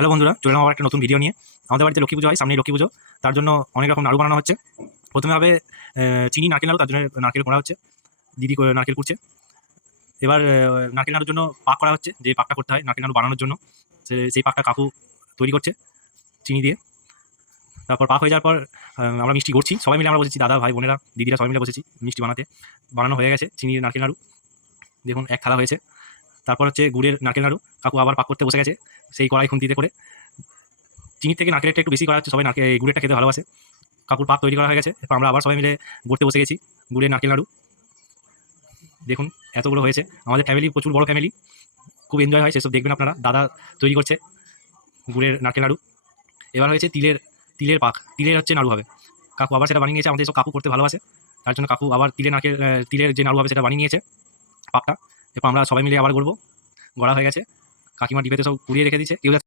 Hello বন্ধুরা, চলে এলাম আবার একটা নতুন ভিডিও নিয়ে। আমাদের বাড়িতে লক্ষ্মী পুজো হয়, সামনেই লক্ষ্মী পুজো। তার জন্য অনেক রকম নাড়ু বানানো হচ্ছে। প্রথমে হবে চিনি নারকেল নাড়ু, তার জন্য নারকেল কোড়া হচ্ছে, দিদি করে নারকেল কুড়ছে। এবার নারকেল নাড়ুর জন্য পাক করা হচ্ছে, যে পাকটা করতে হয় নারকেল নাড়ু বানানোর জন্য, সেই পাকটা কাকু তৈরি করছে চিনি দিয়ে। তারপর পাক হয়ে যাওয়ার পর আমরা মিষ্টি করছি, সবাই মিলে আমরা বসেছি, দাদা ভাই বোনেরা দিদিরা সবাই মিলে বসেছি মিষ্টি বানাতে। বানানো হয়ে গেছে চিনির নারকেল নাড়ু, দেখুন এক থালা হয়েছে। তারপর হচ্ছে গুড়ের নারকেল নাড়ু, কাকু আবার পাক করতে বসে গেছে সেই কড়াই খুন্তিতে করে। চিনির থেকে নারকেলটা একটু বেশি করা হচ্ছে, সবাই গুড়েরটা খেতে ভালোবাসে। কাকুর পাক তৈরি করা হয়ে গেছে, এরপর আমরা আবার সবাই মিলে গড়তে বসে গেছি গুড়ের নারকেল নাড়ু। দেখুন এতগুলো হয়েছে, আমাদের ফ্যামিলি প্রচুর বড় ফ্যামিলি, খুব এনজয় হয়, সেসব দেখবেন আপনারা। দাদা তৈরি করছে গুড়ের নারকেল নাড়ু। এবার হয়েছে তিলের তিলের পাক, তিলের হচ্ছে নাড়ু হবে। কাকু আবার সেটা বানিয়ে নিয়েছে, আমাদের সব কাকু করতে ভালোবাসে, তার জন্য কাকু আবার তিলের যে নাড়ু হবে সেটা বানিয়ে নিয়েছে পাকটা। এরপর আমরা সবাই মিলে আবার গড়বো। গড়া হয়ে গেছে, কাকিমা ডিবেতে সব কুড়িয়ে রেখে দিয়েছে। কেউ